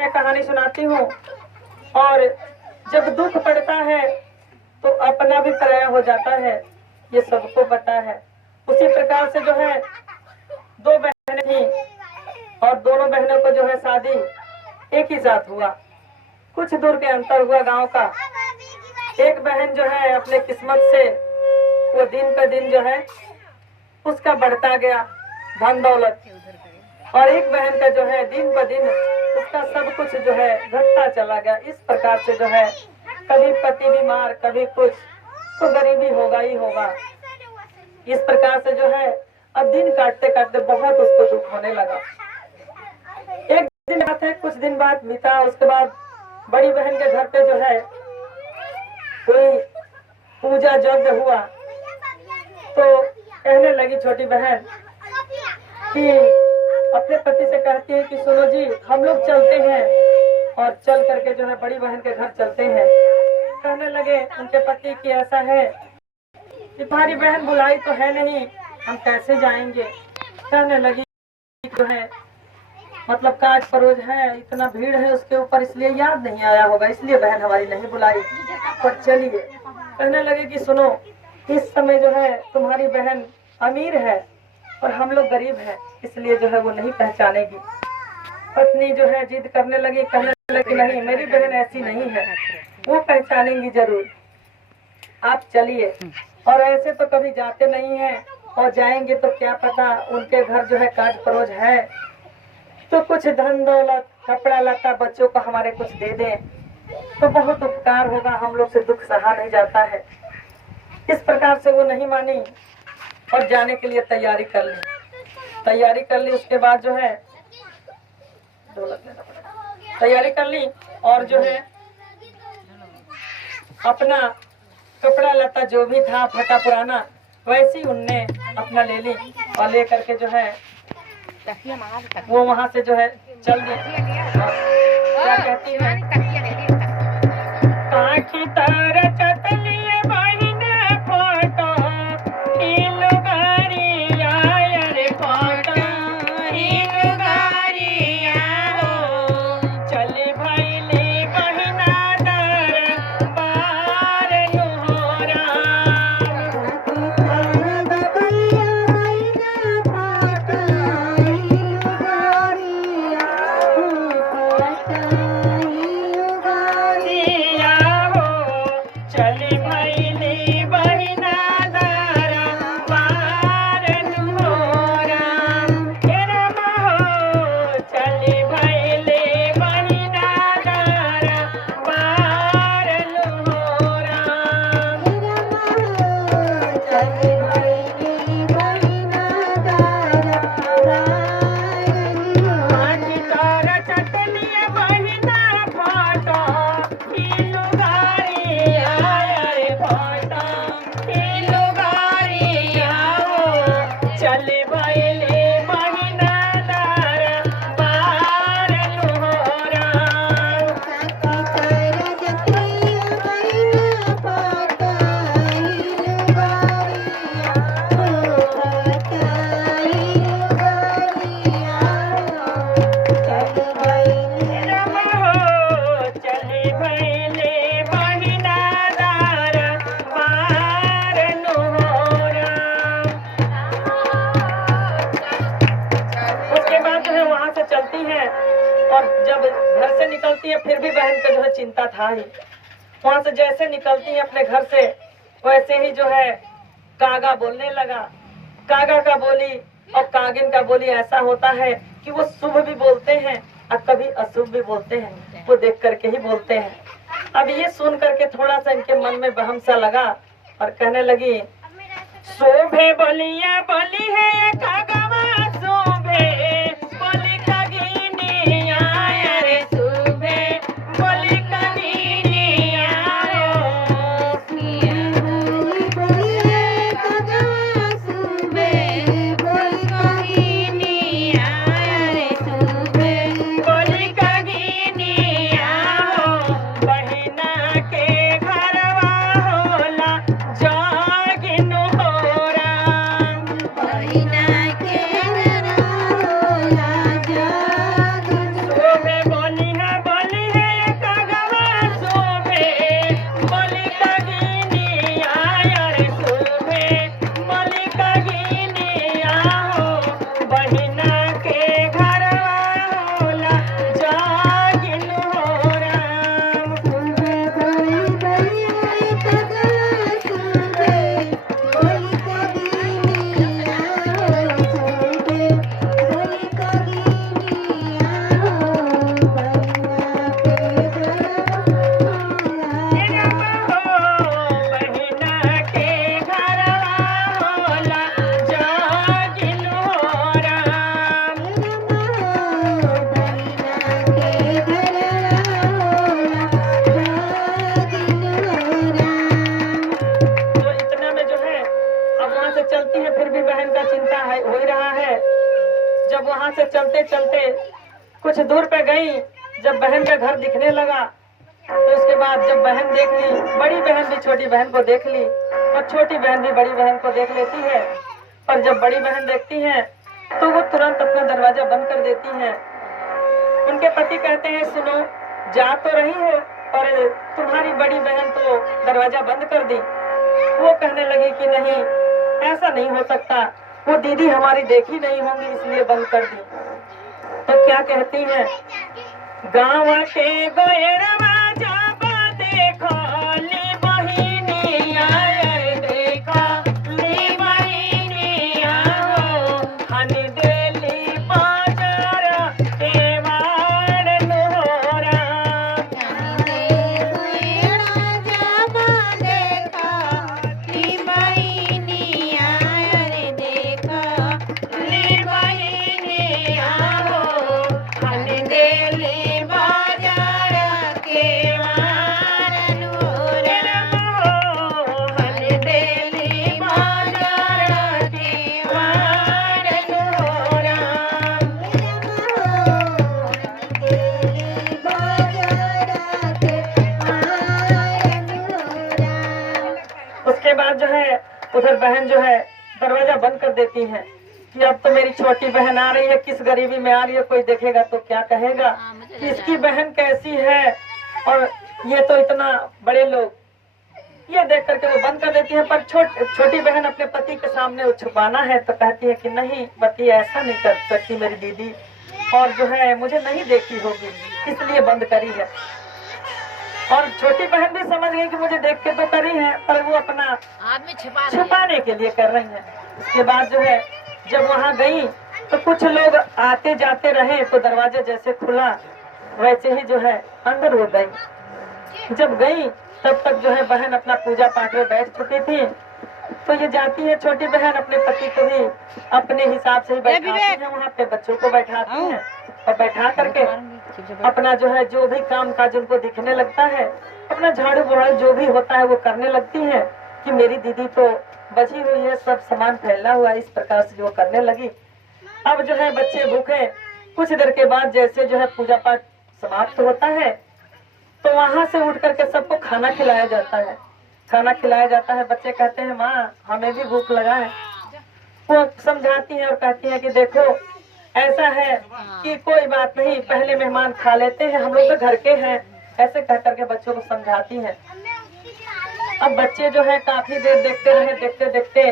मैं कहानी सुनाती हूँ। और जब दुख पड़ता है तो अपना भी पराया हो जाता है, ये सबको पता है। उसी प्रकार से जो है दो बहनें थी और दोनों बहनों को जो है शादी एक ही साथ हुआ। कुछ दूर के अंतर हुआ गांव का। एक बहन जो है अपने किस्मत से वो दिन पे दिन जो है उसका बढ़ता गया धन दौलत, और एक बहन का जो है दिन ब दिन उसका सब कुछ जो है घटता चला गया। इस प्रकार से जो है कभी पति बीमार, कभी कुछ, तो गरीबी होगा ही होगा। इस प्रकार से जो है अब दिन काटते काटते बहुत उसको दुख होने लगा। एक दिन बात है, कुछ दिन बाद बीता, उसके बाद बड़ी बहन के घर पे जो है कोई पूजा यज्ञ हुआ, तो कहने लगी छोटी बहन कि अपने पति से कहती है कि सुनो जी, हम लोग चलते हैं, और चल करके जो है बड़ी बहन के घर चलते हैं। कहने लगे उनके पति की ऐसा है कि तुम्हारी बहन बुलाई तो है नहीं, हम कैसे जाएंगे। कहने लगी जो है मतलब काज परोज है, इतना भीड़ है उसके ऊपर, इसलिए याद नहीं आया होगा, इसलिए बहन हमारी नहीं बुलाई, पर चलिए। कहने लगे कि सुनो, इस समय जो है तुम्हारी बहन अमीर है और हम लोग गरीब हैं, इसलिए जो है वो नहीं पहचानेगी। पत्नी जो है जिद करने लगी, कहने लगी नहीं, मेरी बहन ऐसी नहीं है, वो पहचानेंगी जरूर, आप चलिए। और ऐसे तो कभी जाते नहीं हैं, और जाएंगे तो क्या पता उनके घर जो है काज परोज है तो कुछ धन दौलत, कपड़ा लता बच्चों को हमारे कुछ दे दें तो बहुत उपकार होगा, हम लोग से दुख सहा नहीं जाता है। इस प्रकार से वो नहीं मानी और जाने के लिए तैयारी कर ली। उसके बाद जो है तैयारी कर ली और जो है अपना कपड़ा लता जो भी था फटा पुराना वैसी उनने अपना ले ली, और ले करके जो है वो वहां से जो है चल दी। क्या कहती है, काकी तारा चतलिए बहिना फोटो इलो गारिया रे फोटो इलो गारिया हो, चले भैले बहिना दर पार नुहरा। और जब घर से निकलती है फिर भी बहन का जो है चिंता था ही। वहां से जैसे निकलती है अपने घर से वैसे ही जो है कागा बोलने लगा। कागा का बोली और कागिन का बोली ऐसा होता है कि वो शुभ भी बोलते हैं और कभी अशुभ भी बोलते हैं, वो देख करके ही बोलते हैं। अब ये सुन करके थोड़ा सा इनके मन में बहम सा लगा और कहने लगी, शोभे बोलिया बोली है कागवा शोभे बोली कागिनी आया रे, शोभे बोली कागिनी आया बोली कागवा शोभे बोली कागिनी आया रे, शोभे बोली कागिनी आओ बहिना के घरवा होला जागिन हो राम, बहिना के घरवा दूर पे गई, जब बहन का घर दिखने लगा तो उसके बाद जब बहन देख ली, बड़ी बहन भी छोटी बहन को देख ली और छोटी बहन भी बड़ी बहन को देख लेती है। पर जब बड़ी बहन देखती है तो वो तुरंत अपना दरवाजा बंद कर देती है। उनके पति कहते हैं, सुनो, जा तो रही हो और तुम्हारी बड़ी बहन तो दरवाजा बंद कर दी। वो कहने लगी कि नहीं, ऐसा नहीं हो सकता, वो दीदी हमारी देखी नहीं होंगी इसलिए बंद कर दी। तो क्या कहती है, गाँव के गोयरवा जाबा देखो ली बहिनी आए, देखो ली बहिनी आओ, हनी देली बाजार केवाड़ नोरा। उसके बाद जो है उधर बहन जो है दरवाजा बंद कर देती है कि अब तो मेरी छोटी बहन आ रही है, किस गरीबी में आ रही है, कोई देखेगा तो क्या कहेगा कि इसकी बहन कैसी है, और ये तो इतना बड़े लोग, ये देख करके वो बंद कर देती है। पर छोटी बहन अपने पति के सामने वो छुपाना है तो कहती है कि नहीं पति, ऐसा नहीं कर सकती मेरी दीदी, और जो है मुझे नहीं देखी होगी इसलिए बंद करी है। और छोटी बहन भी समझ गई कि मुझे देख के तो करी है, पर वो अपना आदमी छुपाने के लिए कर रही है। उसके बाद जो है जब वहाँ गई तो कुछ लोग आते जाते रहे, तो दरवाजा जैसे खुला वैसे ही जो है अंदर हो गई। जब गई तब तक जो है बहन अपना पूजा पाठ में बैठ चुकी थी। तो ये जाती है छोटी बहन अपने पति को भी अपने हिसाब से ही बैठाती है, वहाँ पे बच्चों को बैठाती है और बैठा करके अपना जो है जो भी काम काज उनको दिखने लगता है, अपना झाड़ू बहाड़ू जो भी होता है वो करने लगती है कि मेरी दीदी तो बची हुई है, सब सामान फैला हुआ है, इस प्रकार से जो करने लगी। अब जो है बच्चे भूखे, कुछ देर के बाद जैसे जो है पूजा पाठ समाप्त होता है तो वहाँ से उठ करके सबको खाना खिलाया जाता है। खाना खिलाया जाता है, बच्चे कहते हैं माँ हमें भी भूख लगा है। वो समझाती है और कहती है कि देखो ऐसा है कि कोई बात नहीं, पहले मेहमान खा लेते हैं, हम लोग तो घर के हैं, ऐसे कह करके बच्चों को समझाती है। अब बच्चे जो है काफी देर देखते रहे, देखते देखते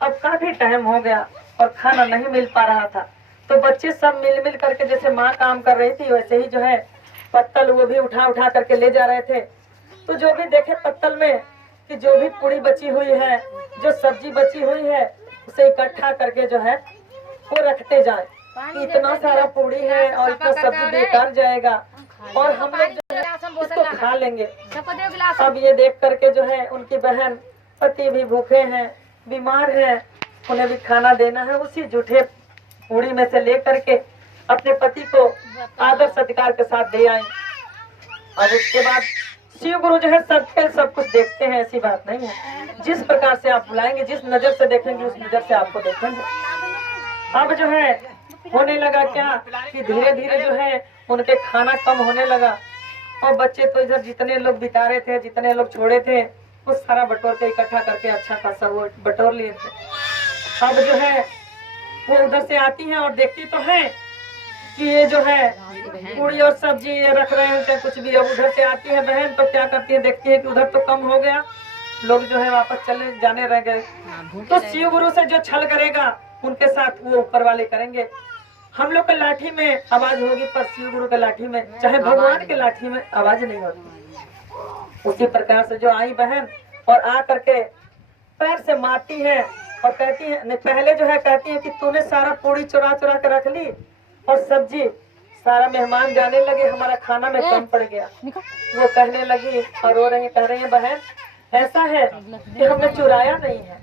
अब काफी टाइम हो गया और खाना नहीं मिल पा रहा था। तो बच्चे सब मिल करके जैसे माँ काम कर रही थी वैसे ही जो है पत्तल वो भी उठा उठा करके ले जा रहे थे। तो जो भी देखे पत्तल में कि जो भी पूरी बची हुई है, जो सब्जी बची हुई है, उसे इकट्ठा करके जो है वो रखते जाए। इतना सारा पूरी है और इतना सब्जी बेकार जाएगा और हम लोग जो है इसको खा लेंगे। अब ये देख करके जो है उनकी बहन पति भी भूखे हैं, बीमार हैं, उन्हें भी खाना देना है, उसी जूठे पूरी में से ले करके अपने पति को आदर सत्कार के साथ दे आई। और उसके बाद शिव गुरु जो है सबके सब कुछ देखते हैं, ऐसी बात नहीं है। जिस प्रकार से आप बुलाएंगे, जिस नजर से देखेंगे, उस नजर से आपको देखेंगे। अब जो है होने लगा क्या कि धीरे धीरे जो है उनके खाना कम होने लगा और बच्चे तो इधर जितने लोग बिता रहे थे, जितने लोग छोड़े थे, वो सारा बटोर के इकट्ठा करके अच्छा खासा वो बटोर लिए थे। अब जो है वो उधर से आती हैं और देखती तो है कि ये जो है पूरी और सब्जी ये रख रहे हैं चाहे कुछ भी। अब उधर से आती है बहन तो क्या करती है, देखती है कि उधर तो कम हो गया, लोग जो है वापस चले जाने रह गए। तो शिव गुरु से जो छल करेगा उनके साथ वो ऊपर वाले करेंगे। हम लोग के लाठी में आवाज होगी पर शिव गुरु के लाठी में, चाहे भगवान के लाठी में आवाज नहीं होती। उसी प्रकार से जो आई बहन और आ करके पैर से मारती है और कहती है, पहले जो है कहती है कि तूने सारा पूरी चुरा चुरा के रख ली और सब्जी, सारा मेहमान जाने लगे, हमारा खाना में कम पड़ गया। वो कहने लगी और रो रही, कह रही है बहन ऐसा है कि हमने चुराया नहीं है,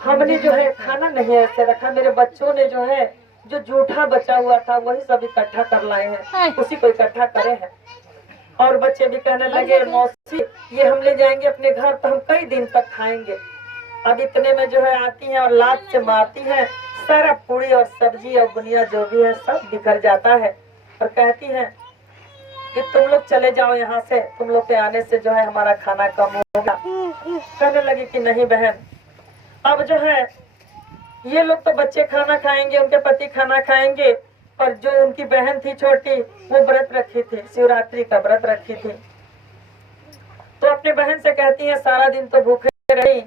हमने जो है खाना नहीं ऐसे रखा, मेरे बच्चों ने जो है जो जूठा बचा हुआ था वही सब इकट्ठा कर लाए हैं, उसी को इकट्ठा करे हैं। और बच्चे भी कहने लगे मौसी ये हम ले जाएंगे अपने घर तो हम कई दिन तक खाएंगे। अब इतने में जो है आती है और लात से मारती है, सारा पूरी और सब्जी और बुनिया जो भी है सब बिखर जाता है। और कहती है कि तुम लोग चले जाओ यहाँ से, तुम लोग के आने से जो है हमारा खाना कम होगा। कहने लगी कि नहीं बहन, अब जो है ये लोग तो बच्चे खाना खाएंगे, उनके पति खाना खाएंगे, और जो उनकी बहन थी छोटी वो व्रत रखी थी, शिवरात्रि का व्रत रखी थी। तो अपने बहन से कहती है सारा दिन तो भूखे रही,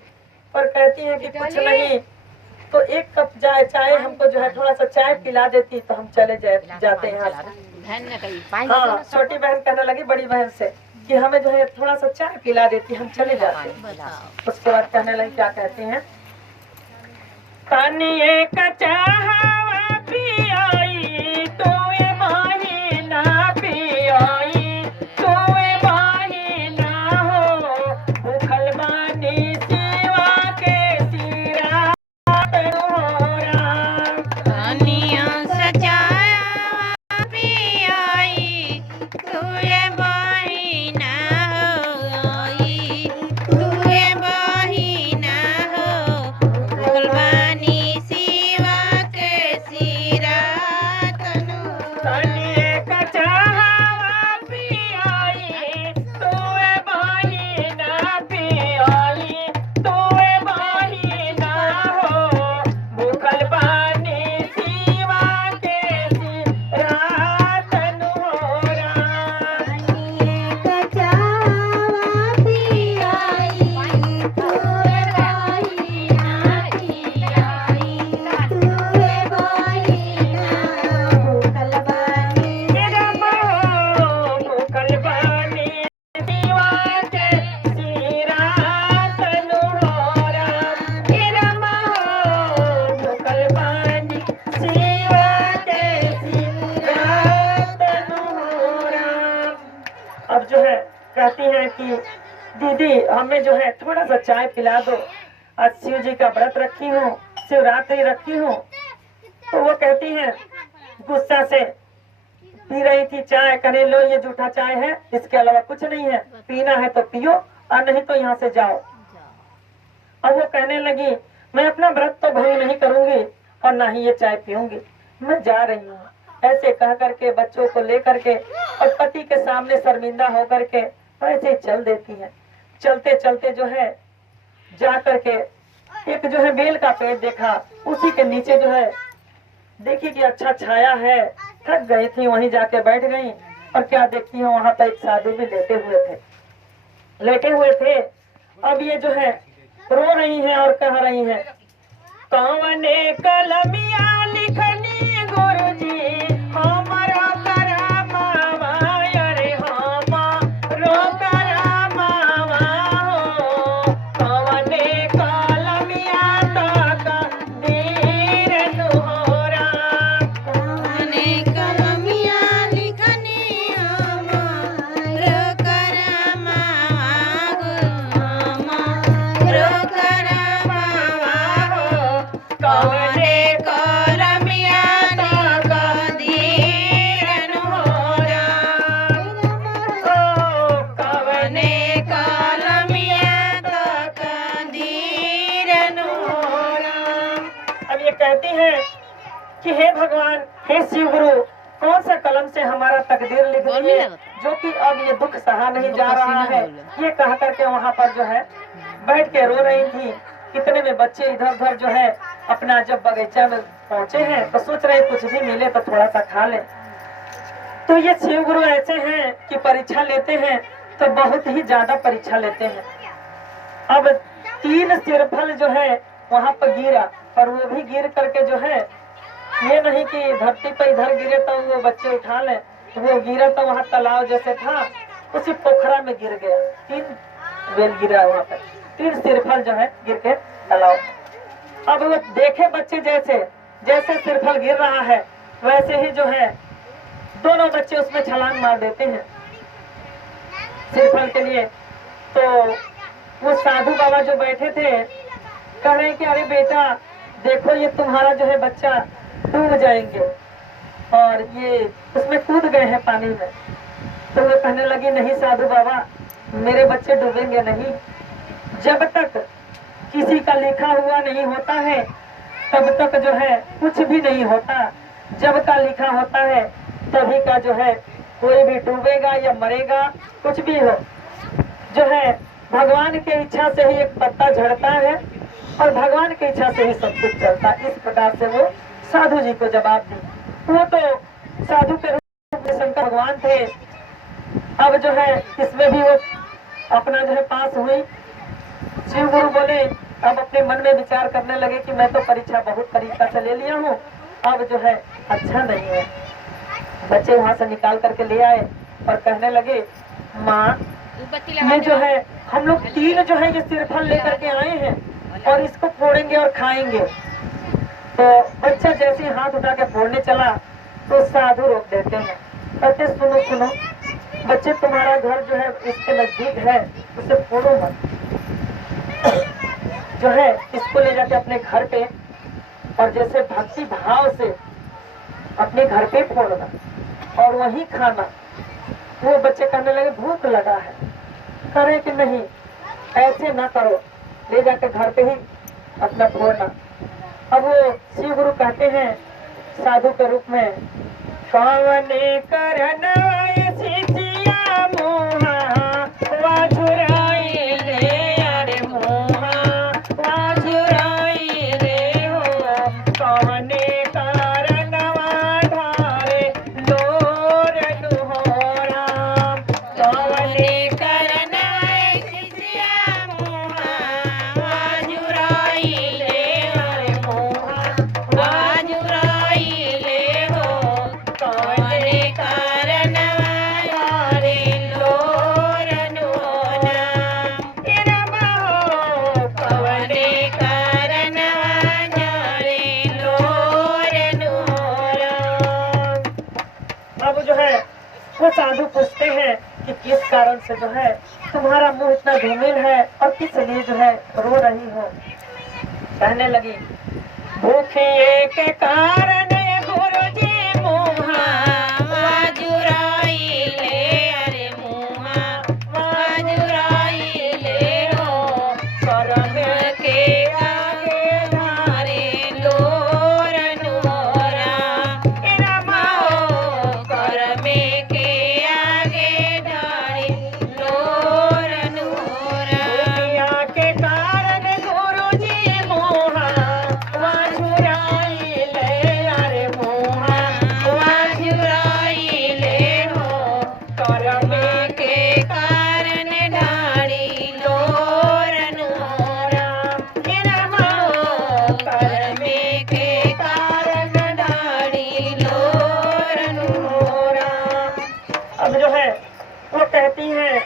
पर कहती है कि कुछ नहीं तो एक कप चाय हमको जो है थोड़ा सा चाय पिला देती तो हम चले जाते यहाँ से। हाँ, छोटी बहन कहने लगी बड़ी बहन से कि हमें जो है थोड़ा सा चाय पिला देती, हम चले जाते। उसके बाद कहने लगी, क्या कहती हैं, पानी एक चाहवा पियाई तोए माही ना पियाई, तोए माही ना हो भूखल बानी सिवा के सिरा तोरा। पानिया सजाया पियाई तोए माही ना होई, तोए माही ना हो भूखलबानी सिवा के सिरा तनु। पानी का चाहवा पियाई तोए माही ना पियाई, तोए माही ना हो भूखल बानी सिवा के सिरा तनोरा। भूखल बानी सिवा के सिरा तनोरा। भूखल बानी सिवा के सिरा तनोरा। अब जो है कहती है कि दीदी हमें जो है थोड़ा सा चाय पिला दो, आज शिव जी का व्रत रखी हूँ, शिवरात्रि रखी हूँ। तो वो कहती है गुस्सा से, पी रही थी चाय, कहने लो ये जूठा चाय है, इसके अलावा कुछ नहीं है, पीना है तो पियो और नहीं तो यहाँ से जाओ। अब वो कहने लगी मैं अपना व्रत तो भंग नहीं करूंगी और ना ही ये चाय पीऊंगी, मैं जा रही हूँ। ऐसे कह करके बच्चों को लेकर के और पति के सामने शर्मिंदा होकर के वैसे चल देती है। चलते चलते जो है जा करके एक जो है बेल का पेड़ देखा, उसी के नीचे जो है देखी कि अच्छा छाया है, थक गई थी, वहीं जाके बैठ गई। और क्या देखती हूँ वहां पर एक साधु भी लेटे हुए थे। अब ये जो है रो रही हैं और कह रही हैं, कौने कलमिया लिखनी गुरुजी हमारा करामावा, अरे हमारो करामावा हो, कौने कलमिया तक दीर नुहरा। कौने कलमिया लिखनी हमारो करमावा हो, कौने कलमिया तक दीर नुहरा। कौने कलमिया तक दीर नुहरा। अब ये कहती है कि हे भगवान, हे शिव गुरु, कौन सा कलम से हमारा तकदीर लिख दिए जो कि अब ये दुख सहा नहीं जा रहा है। ये कह करके वहाँ पर जो है बैठ के रो रही थी। कितने में बच्चे इधर उधर जो है अपना जब बगीचा में पहुँचे हैं तो सोच रहे कुछ भी मिले तो थोड़ा सा खा ले। तो ये शिव गुरु ऐसे हैं कि परीक्षा लेते हैं तो बहुत ही ज्यादा परीक्षा लेते हैं। अब 3 सिरफल जो है वहाँ पर गिरा, और वो भी गिर करके जो है ये नहीं कि धरती पर इधर गिरे तो वो बच्चे उठा ले, वो गिरा तो वहाँ तालाब जैसे था, उसी पोखरा में गिर गया। 3 बेल गिरा वहाँ पर, 3 सिरफल जो है गिर के तालाब। अब वो देखे बच्चे जैसे जैसे सिरफल गिर रहा है वैसे ही जो है दोनों बच्चे उसमें छलांग मार देते हैं सिरफल के लिए। तो वो साधु बाबा जो बैठे थे कह रहे हैं कि अरे बेटा देखो ये तुम्हारा जो है बच्चा डूब जाएंगे, और ये उसमें कूद गए हैं पानी में। तो वो कहने लगी नहीं साधु बाबा, मेरे बच्चे डूबेंगे नहीं। जब तक किसी का लिखा हुआ नहीं होता है तब तक जो है कुछ भी नहीं होता। जब का लिखा होता है तभी का जो है कोई भी डूबेगा या मरेगा, कुछ भी हो, जो है भगवान की इच्छा से ही एक पत्ता झड़ता है और भगवान की इच्छा से ही सब कुछ चलता है। इस प्रकार से वो साधु जी को जवाब दी। वो तो साधु के रूप में शंकर भगवान थे। अब जो है इसमें भी वो अपना जो है पास हुई। शिव गुरु बोले, अब अपने मन में विचार करने लगे कि मैं तो परीक्षा बहुत तरीका से ले लिया हूँ, अब जो है अच्छा नहीं है। बच्चे वहां से निकाल करके ले आए और कहने लगे, माँ ये जो है हम लोग 3 जो है ये सिरफल लेकर के आए हैं और इसको फोड़ेंगे और खाएंगे। तो बच्चा जैसे ही हाथ उठा के फोड़ने चला तो साधु रोक देते हैं, कहते सुनो सुनो बच्चे, तुम्हारा घर जो है इसके नजदीक है, उसे फोड़ो मत, जो है इसको ले जाके अपने घर पे और जैसे भक्ति भाव से अपने घर पे फोड़ना और वहीं खाना। वो बच्चे कहने लगे भूख लगा है, करे कि नहीं ऐसे ना करो, ले जाकर घर पे ही अपना फोड़ना। अब वो शिव गुरु कहते हैं साधु के रूप में, कवने करना सिसिया मोहा वाझुराई ले, अरे मोहा वाझुराई रे हो, कवने करनवा ढारे लोर दुहोरा, कवने करना सिसिया मोहा वाजुराई ले, अरे मोहा वाजुराई ले हो, कवने करना रे लोर नोना, इरमा हो कवने करना रे लोर नोरा। अब जो है वो साधु पूछते हैं कि किस कारण से जो है तुम्हारा मुंह इतना धूमिल है और किस लिए जो है रो रही हो। कहने लगी, भूखिए के कारण गुरुजी मोहा वाजुराई ले, अरे मोहा वाजुराई ले हो, करम के आगे धारे लोर नोरा, इनमा हो करमे के आगे धारे लोर नोरा। दुनिया के कारण गुरुजी मोहा वाझुराई ले, अरे मोहा वाजुराई ले हो, करम के कारण ढाड़ी लोर नोरा, इनमा हो करमे के कारण ढाड़ी लोर नोरा। अब जो है वो कहती है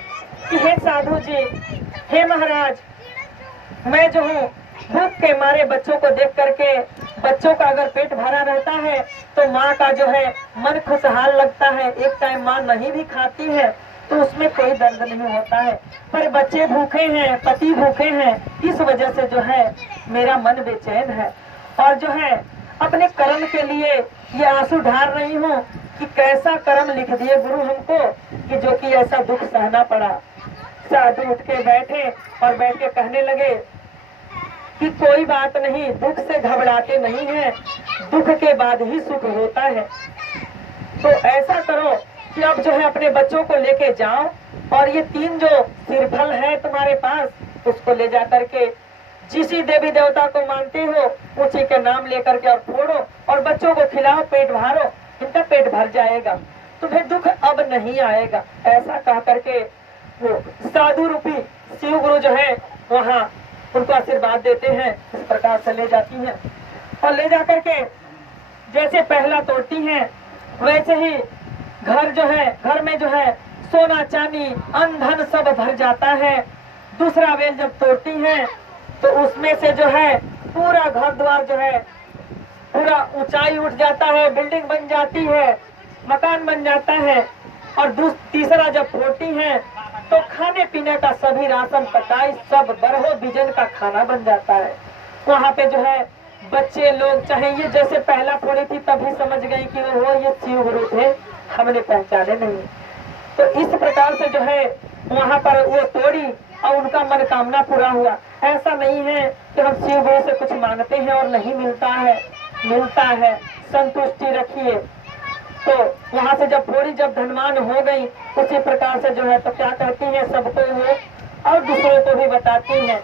कि हे साधु जी, हे महाराज, मैं जो हूँ भूख के मारे बच्चों को देख करके, बच्चों का अगर पेट भरा रहता है तो माँ का जो है मन खुशहाल लगता है। एक टाइम माँ नहीं भी खाती है तो उसमें कोई दर्द नहीं होता है, पर बच्चे भूखे हैं, पति भूखे हैं, इस वजह से जो है मेरा मन बेचैन है। और जो है अपने कर्म के लिए ये आंसू ढार रही हूँ कि कैसा कर्म लिख दिए गुरु हमको कि जो कि ऐसा दुख सहना पड़ा। साधु उठ के बैठे और बैठ के कहने लगे कि कोई बात नहीं, दुख से घबराते नहीं है, दुख के बाद ही सुख होता है। तो ऐसा करो कि अब जो है अपने बच्चों को लेके जाओ और ये 3 जो सिरफल है तुम्हारे पास, उसको ले जा करके जिस देवी देवता को मानते हो उसी के नाम लेकर के और फोड़ो और बच्चों को खिलाओ, पेट भरो, इनका पेट भर जाएगा, तुम्हें दुख अब नहीं आएगा। ऐसा कह करके वो साधु रूपी शिव गुरु जो है वहाँ उनको आशीर्वाद देते हैं। इस प्रकार से ले जाती हैं और ले जा करके जैसे पहला तोड़ती हैं वैसे ही घर जो है, घर में जो है सोना चांदी अन्न धन सब भर जाता है। दूसरा वेल जब तोड़ती हैं तो उसमें से जो है पूरा घर द्वार जो है पूरा ऊंचाई उठ जाता है, बिल्डिंग बन जाती है, मकान बन जाता है। और तीसरा जब फोड़ती हैं तो खाने पीने का सभी राशन पकाई सब बरहो बिजन का खाना बन जाता है। वहाँ पे जो है बच्चे लोग, चाहे ये जैसे पहला फोड़ी थी तभी समझ गई कि वो ये शिव गुरु थे, हमने पहचाने नहीं। तो इस प्रकार से जो है वहाँ पर वो तोड़ी और उनका मनोकामना पूरा हुआ। ऐसा नहीं है कि हम शिव गुरु से कुछ मांगते हैं और नहीं मिलता है, मिलता है। संतुष्टि रखिए, तो यहाँ से जब थोड़ी जब धनवान हो गई उसी प्रकार से जो है तो क्या कहती है सबको वो और दूसरों को भी बताती है।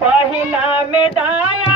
पहला में दाया